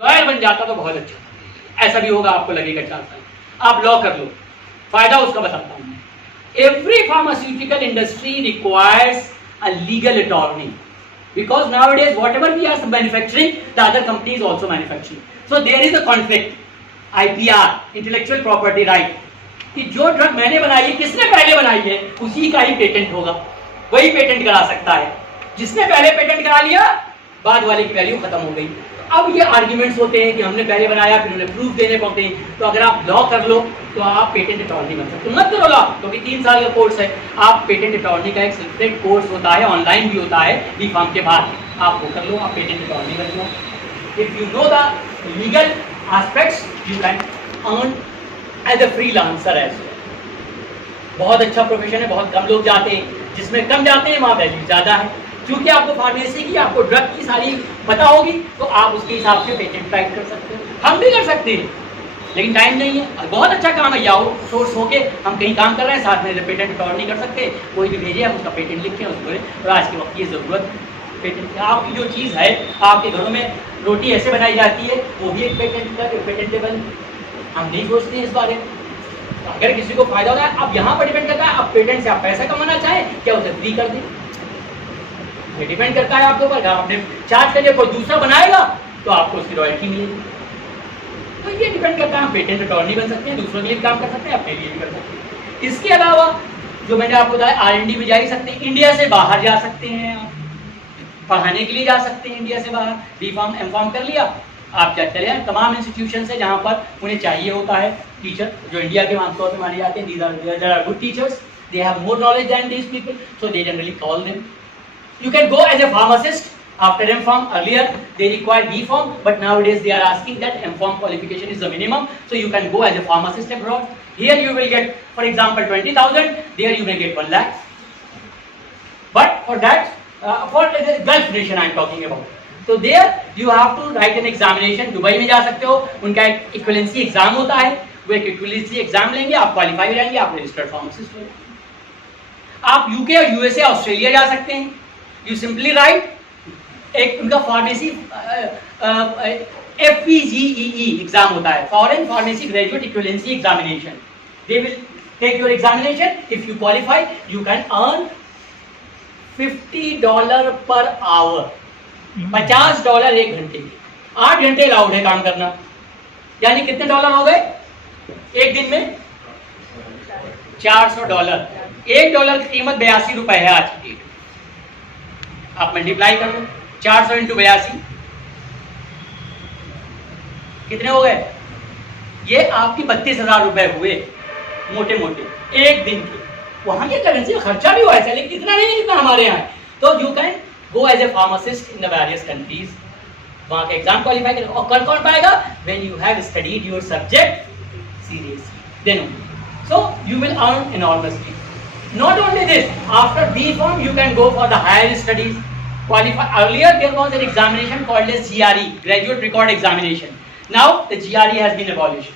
Lawyer बन जाता तो बहुत अच्छा, ऐसा भी होगा, आपको लगेगा 4 साल। आप लॉ कर लो, फायदा उसका बताता हूं मैं। Every pharmaceutical industry requires a legal attorney because nowadays whatever we are manufacturing, the other company is also manufacturing, so there is a conflict. IPR, intellectual property right, कि जो ड्रग मैंने बनाई है, किसने पहले बनाई है, उसी का ही पेटेंट होगा, वही पेटेंट करा सकता है। जिसने पहले पेटेंट करा लिया, बाद वाले की वैल्यू खत्म हो गई। अब ये आर्ग्यूमेंट्स होते हैं कि हमने पहले बनाया, फिर उन्हें प्रूफ देने पड़ते हैं। तो अगर आप लॉ कर लो तो आप पेटेंट अटॉर्नी बन सकते हो। मत करो लॉ, क्योंकि 3 साल का कोर्स है। आप पेटेंट अटॉर्नी का एक सेपरेट कोर्स होता है, ऑनलाइन भी होता है, B.Pharm के बाद आप वो कर लो, आप पेटेंट अटॉर्नी बन लो। If you know the legal aspects you can earn as a freelancer as well. बहुत अच्छा प्रोफेशन है, बहुत कम लोग जाते हैं, जिसमें कम जाते हैं वहाँ वैल्यू ज़्यादा है। क्योंकि आपको फार्मेसी की, आपको ड्रग की सारी पता होगी, तो आप उसके हिसाब से पेटेंट फाइल कर सकते हो। हम भी कर सकते हैं, लेकिन टाइम नहीं है। और बहुत अच्छा काम है, याओ सोर्स होके हम कहीं काम कर रहे हैं, साथ में पेटेंट अटॉर्नी कर सकते हैं। कोई भी भेजे, हम उसका पेटेंट लिख के उसको, और आज के वक्त की ज़रूरत पेटेंट। आपकी जो चीज़ है, आपके घरों में रोटी ऐसे बनाई जाती है, वो भी एक पेटेंटेबल। हम नहीं सोचते हैं इस बारे में। अगर किसी को फायदा होता है, अब यहाँ पर डिपेंड करता है, अब पेटेंट से आप पैसा कमाना चाहें, क्या उसे फ्री कर दें, ये डिपेंड करता है आपके ऊपर। आपने चार्ज करिए, कोई दूसरा बनाएगा तो आपको उसकी रॉयल्टी मिलेगी। तो ये डिपेंड करता है, हम पेटेंट अटॉर्नी बन सकते हैं, दूसरों के लिए काम कर सकते हैं, अपने लिए भी कर सकते हैं। इसके अलावा जो मैंने आपको बताया, R&D में जा ही सकते हैं, इंडिया से बाहर जा सकते हैं, आप पढ़ाने के लिए जा सकते हैं इंडिया से बाहर। B.Pharm M.Pharm कर लिया, आप चले जाए तमाम इंस्टीट्यूशन से जहाँ पर उन्हें चाहिए होता है टीचर, जो इंडिया के आमतौर पर माने जाते हैं। These are good teachers, they have more knowledge than these people, so they generally call them. You can go as a pharmacist after M.Pharm. Earlier they required B.Pharm, but nowadays they are asking that M.Pharm qualification is the minimum, so you can go as a pharmacist abroad. Here you will get, for example, 20,000. There you may get 1 lakh. But for that, for the Gulf nation I am talking about. So there you have to write an examination. Dubai में जा सकते हो, उनका एक equivalency exam होता है, वो एक इक्विवेलेंसी एग्जाम लेंगे, आप क्वालिफाई हो जाएंगे, आप रजिस्टर्ड फार्मासिस्ट हो जाएंगे। आप यूके और यूएसए ऑस्ट्रेलिया जा सकते हैं। यू सिंपली राइट एक उनका फार्मेसी FPGEE एग्जाम होता है, foreign pharmacy graduate equivalency examination. They will take your examination, if you qualify you can earn $50 per our, $50 1 घंटे की। 8 घंटे अलाउड है काम करना, यानी कितने डॉलर हो गए एक दिन में? $400। $1 की कीमत 82 रुपए है आज की डेट। आप मल्टीप्लाई कर लो, 400 × 82 कितने हो गए? ये आपकी 32,000 रुपए हुए मोटे मोटे एक दिन के। वहां की करेंसी का खर्चा भी हुआ है, लेकिन इतना नहीं जितना हमारे यहाँ। तो you can go as a pharmacist in the various countries, वहां का एग्जाम क्वालिफाई करें। और कर कौन पाएगा? When you have studied your subject seriously, then so you will earn enormously. Not only this, after B.Pharm you can go for the higher studies. Qualify. Earlier there was an examination called as GRE, Graduate Record Examination. Now the GRE has been abolished.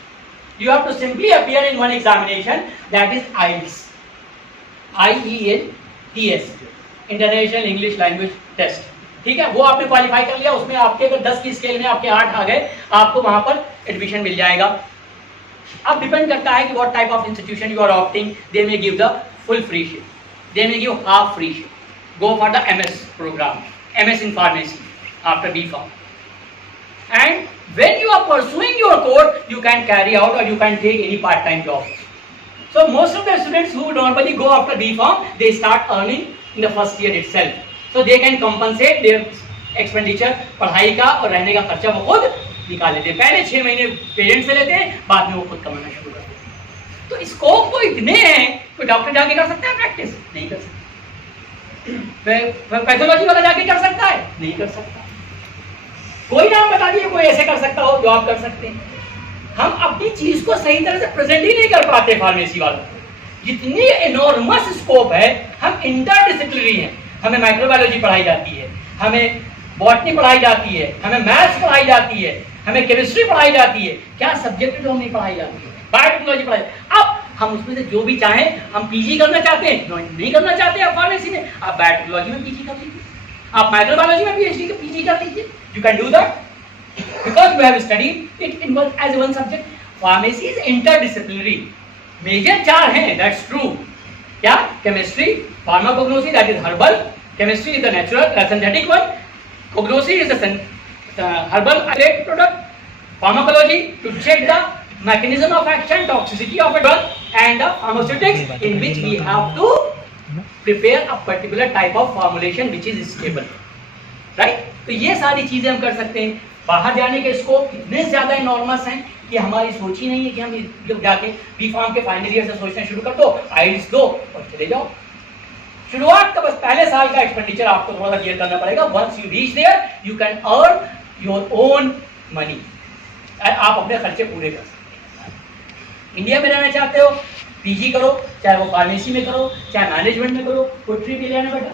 You have to simply appear in one examination, that is IELTS, IELTS, International English Language Test. ठीक है, वो आपने qualify कर लिया, उसमें आपके अगर 10 की स्केल में आपके 8 आ गए, आपको वहां पर एडमिशन मिल जाएगा। अब डिपेंड करता है कि what type of institution you are opting. They may give the full free ship, they may give half free ship. Go for the MS program, MS in pharmacy after B.Pharm. And when you are pursuing your course, you can carry out or you can take any part-time job. So most of the students who normally go after B.Pharm, they start earning in the first year itself, so they can compensate their expenditure. पढ़ाई का और रहने का खर्चा वो खुद निकाल लेते हैं। पहले 6 महीने पेरेंट्स से लेते हैं, बाद में वो खुद कमाना शुरू करते हैं। तो स्कोप तो इतने हैं, कोई डॉक्टर जाके कर सकता है प्रैक्टिस? नहीं कर सकता। पैथोलॉजी वाला जाके कर सकता है? नहीं कर सकता। कोई नाम बता दिए कोई ऐसे कर सकता हो जो आप कर सकते हैं। हम अपनी चीज को सही तरह से प्रेजेंट ही नहीं कर पाते फार्मेसी वालों को। जितनी एनॉर्मस स्कोप है, हम इंटरडिसिप्लिनरी हैं। हमें माइक्रोबायोलॉजी पढ़ाई जाती है, हमें बॉटनी पढ़ाई जाती है, हमें मैथ्स पढ़ाई जाती है, हमें केमिस्ट्री पढ़ाई जाती है। क्या सब्जेक्ट जो हमें पढ़ाई जाती है? बायोटेक्नोलॉजी पढ़ाई। अब हम उसमें से जो भी चाहें, हम पीजी करना चाहते हैं, नहीं करना चाहते आप फार्मेसी में, आप बायोटेक्नोलॉजी में पीजी कर लीजिए, आप माइक्रोबायोलॉजी में पीएचडी पीजी कर लीजिए। You can do that. because you have studied it in one as one subject. Pharmacy is interdisciplinary. Major 4 हैं, that's true. क्या? Chemistry, pharmacognosy, that is herbal. Chemistry is the natural, synthetic one. Cognosy is the herbal active product. Pharmacology to check the mechanism of action, toxicity of a drug, and the pharmaceutics in which we have to prepare a particular type of formulation which is stable. Right? तो ये सारी चीजें हम कर सकते हैं. बाहर जाने के स्कोप इतने ज्यादा इनॉर्मस हैं कि हमारी सोच ही नहीं है कि हम जब जाके बी फार्म के फाइनल ईयर से सोचना शुरू कर दो, आइल्स दो और चले जाओ. शुरुआत का बस पहले साल का एक्सपेंडिचर आपको थोड़ा सा क्लियर करना पड़ेगा. Once you reach there you can earn your own money. आप अपने खर्चे पूरे कर सकते हैं. इंडिया में रहना चाहते हो, पीजी करो, चाहे वो फार्मेसी में करो, चाहे मैनेजमेंट में करो, कोई ट्री भी लेना बेटा.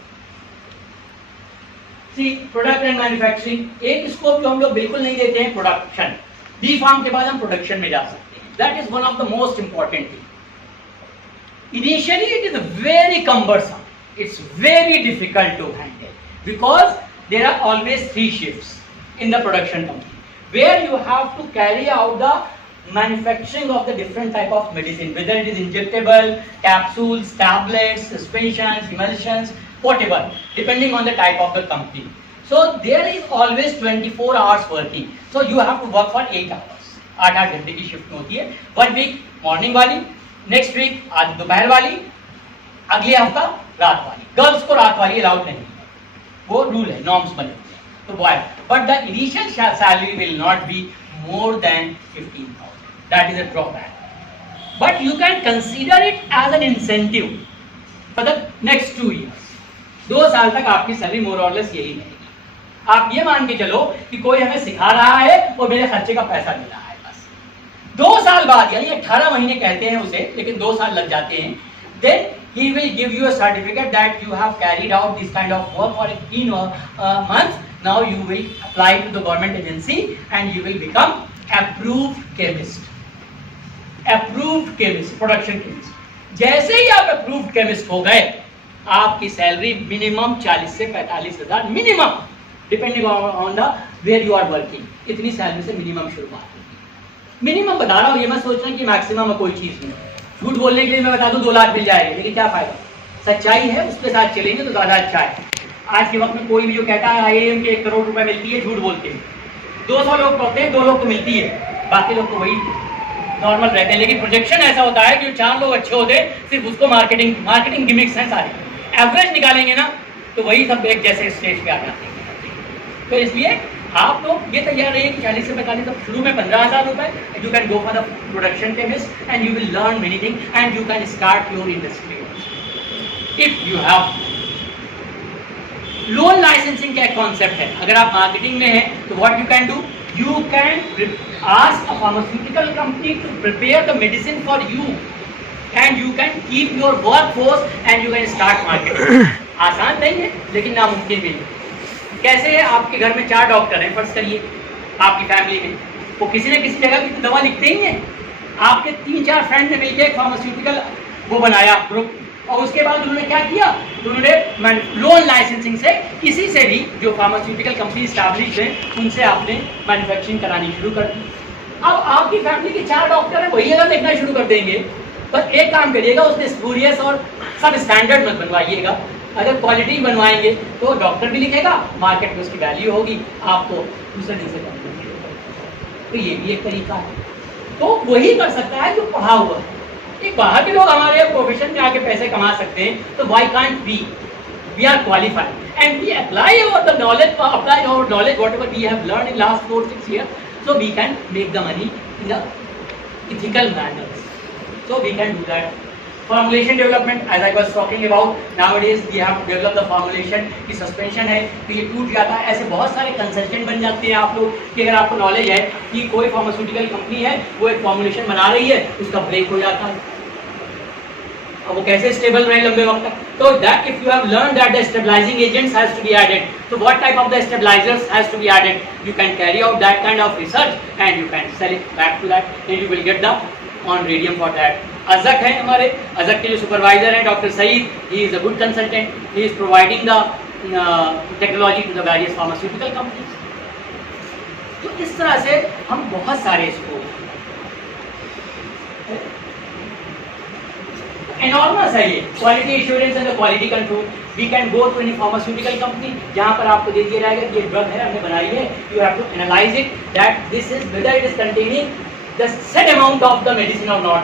सी प्रोडक्ट एंड मैन्युफैक्चरिंग एक स्कोप जो हम लोग बिल्कुल नहीं देते हैं, प्रोडक्शन. बी फार्म के बाद हम प्रोडक्शन में जा सकते हैं. That is one of the most important thing. Initially, it is very cumbersome. It's very difficult to handle because there are always 3 shifts in the production company where you have to carry out the manufacturing of the different type of medicine, whether it is injectable, capsules, tablets, suspensions, emulsions, whatever, depending on the type of the company. So there is always 24 hours working. So you have to work for 8 hours. 8 घंटे की shift होती है. 1 week morning वाली, next week आज दोपहर वाली, अगले हफ्ता रात वाली. गर्ल्स को रात वाली अलाउड नहीं, वो रूल है, नॉर्म्स बने हुए हैं. तो boy, but the initial salary will not be more than 15,000. That is a drawback. But you can consider it as an incentive for the next 2 years. 2 साल तक आपकी सैलरी मोर और लेस यही रहेगी. आप ये मान के चलो कि कोई हमें सिखा रहा है और मेरे खर्चे का पैसा मिल रहा है. 2 साल बाद, यानी 18 महीने कहते हैं उसे, लेकिन 2 साल लग जाते हैं. Then he will give you a certificate that you have carried out this kind of work for 18 months. Now you will apply to the government agency and you will become approved chemist. Approved chemist, production chemist. जैसे ही आप approved chemist हो गए, आपकी salary minimum 40 से 45,000 minimum, depending on the where you are working. इतनी salary से minimum शुरुआत. Minimum बता रहा हूँ, ये मत सोचना कि मैक्सिमम में कोई चीज नहीं. झूठ बोलने के लिए मैं बता दूं 2 लाख मिल जाएगा, लेकिन क्या फायदा. सच्चाई है, उसके साथ चलेंगे तो ज्यादा अच्छा है. आज के वक्त में कोई भी जो कहता है IIM के 1 करोड़ रुपए मिलती है, झूठ बोलते हैं. 200 लोग पढ़ते हैं, 2 लोग को मिलती है, बाकी लोग तो वही नॉर्मल रहते हैं. लेकिन प्रोजेक्शन ऐसा होता है कि 4 लोग अच्छे होते हैं, सिर्फ उसको मार्केटिंग गिमिक्स हैं सारे. एवरेज निकालेंगे ना तो वही सब एक जैसे स्टेज पे आ जाते हैं. तो इसलिए आप लोग ये तैयार रहिए कि 40 से 45 तक शुरू में 15,000 रुपए. You can go for the production chemist and you will learn many thing and you can start your industry. If you have loan licensing का कॉन्सेप्ट है. अगर आप मार्केटिंग में हैं तो what you can do, you can ask a pharmaceutical company to prepare the medicine for you and you can keep your work force and you can start marketing. आसान नहीं है लेकिन नामुमकिन भी नहीं. कैसे है, आपके घर में 4 डॉक्टर हैं, फर्ज करिए आपकी फैमिली में, वो किसी न किसी जगह की तो दवा लिखते ही हैं. आपके 3-4 फ्रेंड ने मिलकर एक फार्मास्यूटिकल वो बनाया ग्रुप, और उसके बाद उन्होंने क्या किया, उन्होंने लोन लाइसेंसिंग से किसी से भी जो फार्मास्यूटिकल कंपनी स्टैब्लिश है उनसे आपने मैन्युफैक्चरिंग करानी शुरू कर दी. अब आपकी फैमिली के 4 डॉक्टर हैं, वही जगह देखना शुरू कर देंगे. पर एक काम करिएगा, उसमें स्पूरियस और सब स्टैंडर्ड मत बनवाइएगा. अगर क्वालिटी बनवाएंगे तो डॉक्टर भी लिखेगा, मार्केट में उसकी वैल्यू होगी, आपको दूसरे दिन से कम मिलेगी. तो ये भी एक तरीका है. तो वही कर सकता है जो पढ़ा हुआ है. एक बाहर के लोग हमारे प्रोफेशन में आके पैसे कमा सकते हैं, तो why can't we are qualified and we apply our knowledge whatever we have learn in last 4-6 years, so we can make the money in a ethical manner. So we can do that. Formulation development, as I was talking about, nowadays we have to develop the formulation. कि suspension है तो ये टूट जाता है. ऐसे बहुत सारे कंसल्टेंट बन जाते हैं आप लोग कि अगर आपको नॉलेज है कि कोई फार्मास्यूटिकल कंपनी है, वो एक फॉर्मुलेशन बना रही है, उसका ब्रेक हो जाता है, अब वो कैसे स्टेबल रहे लंबे वक्त तक. तो that if you have learn that the stabilising agents has to be added, so what type of the stabilizers has to be added, you can carry out that kind of research and you can sell it back to that and you will get the on radium for that. अज़क है हमारे, अज़क के जो supervisor हैं doctor Saeed, he is a good consultant, he is providing the technology to the various pharmaceutical companies. तो इस तरह से हम बहुत सारे इसको enormous है ये quality assurance and quality control. We can go to any pharmaceutical company जहां पर आपको दे दिया जाएगा कि ये ड्रग है हमने बनाई है, you have to analyse it that this is whether it is containing the set amount of the medicine और नॉट.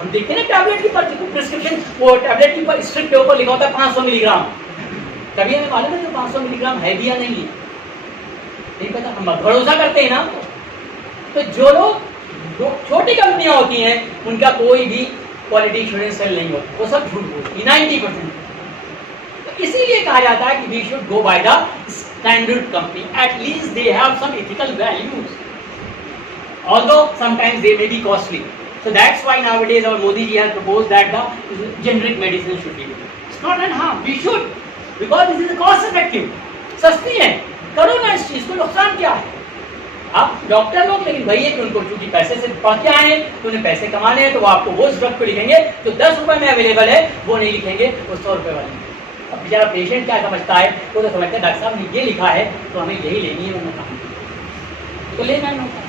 हम देखते हैं ना टैबलेट की प्रिस्क्रिप्शन, वो टैबलेट की स्ट्रिप के ऊपर लिखा होता है 500 मिलीग्राम. कभी हमें मालूम है कि 500 मिलीग्राम है भी या नहीं है, नहीं पता. हम भरोसा करते हैं ना. तो जो लोग छोटी कंपनियां होती हैं उनका कोई भी क्वालिटी इंश्योरेंस सेल नहीं होता, वो सब झूठ बोलती है 90%. तो इसीलिए कहा जाता है कि we should go by the standard company, at least they have some ethical values, although sometimes they may be costly. So that's why nowadays our Modi ji has proposed that the generic medicine should be used. It's not an harm, we should, because this is cost effective. सस्ती है, करो ना इस चीज को, नुकसान क्या है. आप डॉक्टर लोग, लेकिन वही है कि उनको चूंकि पैसे से पढ़ के आए हैं तो उन्हें पैसे कमाने हैं, तो वो आपको वो ड्रग को लिखेंगे जो 10 रुपए में अवेलेबल है, वो नहीं लिखेंगे वो 100 रुपए वाली. अब बेचारा पेशेंट क्या समझता है, वो तो समझता है डॉक्टर साहब ने ये लिखा है तो हमें यही लेनी है, वरना तो लेना नहीं होता.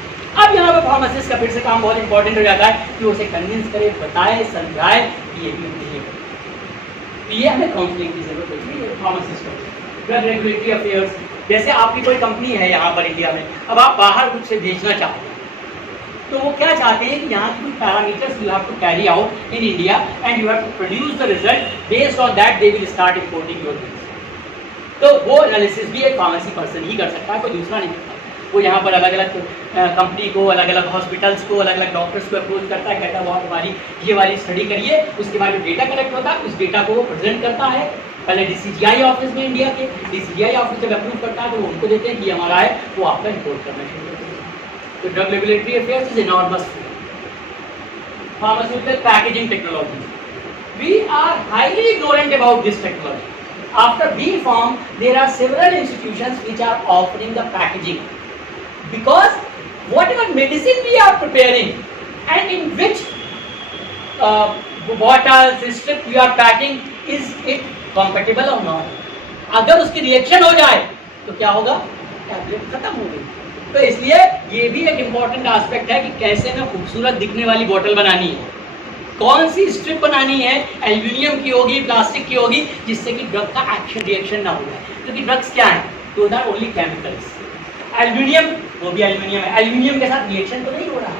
अब यहाँ पर फार्मासिस्ट का फिर से काम बहुत इंपॉर्टेंट हो जाता है कि उसे कन्विंस करे, बताए, समझाए कि ये भी ये हमें काउंसलिंग की जरूरत होती है फार्मासिस्ट को. ड्रग रेगुलेटरी अफेयर्स, जैसे आपकी कोई कंपनी है यहाँ पर इंडिया में, अब आप बाहर कुछ से बेचना चाहते हैं, तो वो क्या चाहते हैं कि यहाँ की कुछ parameters you have to carry out in India and you have to produce the result, based on that they will start importing your goods. तो वो एनालिसिस भी एक फार्मेसी पर्सन ही कर सकता है, कोई दूसरा नहीं करता. वो यहाँ पर अलग अलग कंपनी को, अलग अलग हॉस्पिटल्स को, अलग अलग डॉक्टर्स को अप्रोच करता है, कहता है वो हमारी ये वाली स्टडी करिए. उसके बाद जो डेटा कलेक्ट होता है उस डेटा को वो प्रेजेंट करता है पहले DCGI ऑफिस में, इंडिया के DCGI ऑफिस जब अप्रूव करता है तो वो उनको देते हैं कि हमारा है, वो आपका रिपोर्ट करना शुरू करते हैं. तो drug regulatory affairs is enormous. Pharmaceutical packaging technology, we are highly ignorant about this technology. After B.Pharm, there are several institutions which are offering the packaging, because whatever medicine we are preparing and in which bottles, strip we are packing, is it compatible or not? अगर उसकी reaction हो जाए तो क्या होगा, tablet खत्म हो गई. तो इसलिए ये भी एक इम्पॉर्टेंट एस्पेक्ट है कि कैसे ना खूबसूरत दिखने वाली बोतल बनानी है, कौन सी स्ट्रिप बनानी है, एल्यूमिनियम की होगी, प्लास्टिक की होगी, जिससे कि ड्रग का एक्शन रिएक्शन ना हो जाए. क्योंकि ड्रग्स क्या है, तो आर ओनली केमिकल्स. एल्यूमिनियम, वो भी एल्यूमिनियम है, एल्यूमिनियम के साथ रिएक्शन तो नहीं हो रहा,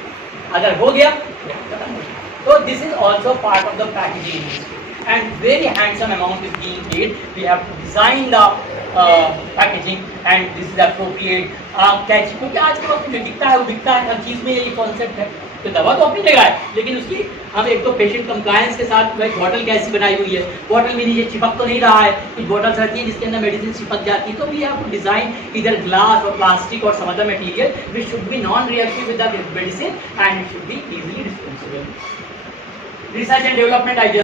अगर हो गया खत्म हो गया. तो this is also part of the packaging industry and very handsome amount is being paid. We have to design the packaging and this is appropriate. Catch, क्योंकि आज के वक्त जो दिखता है वो दिखता है, हर चीज़ में यही कॉन्सेप्ट है. तो दवा तो अपनी जगह है, लेकिन उसकी हम एक तो पेशेंट कंप्लायंस के साथ भाई बॉटल कैसी बनाई हुई है, बॉटल में नीचे चिपक तो नहीं रहा है. कुछ बॉटल्स रहती है जिसके अंदर मेडिसिन चिपक जाती है, तो वी हैव टू डिजाइन इधर ग्लास और प्लास्टिक और some other material which should be non reactive with the medicine and it should be easily disposable. Research and development idea.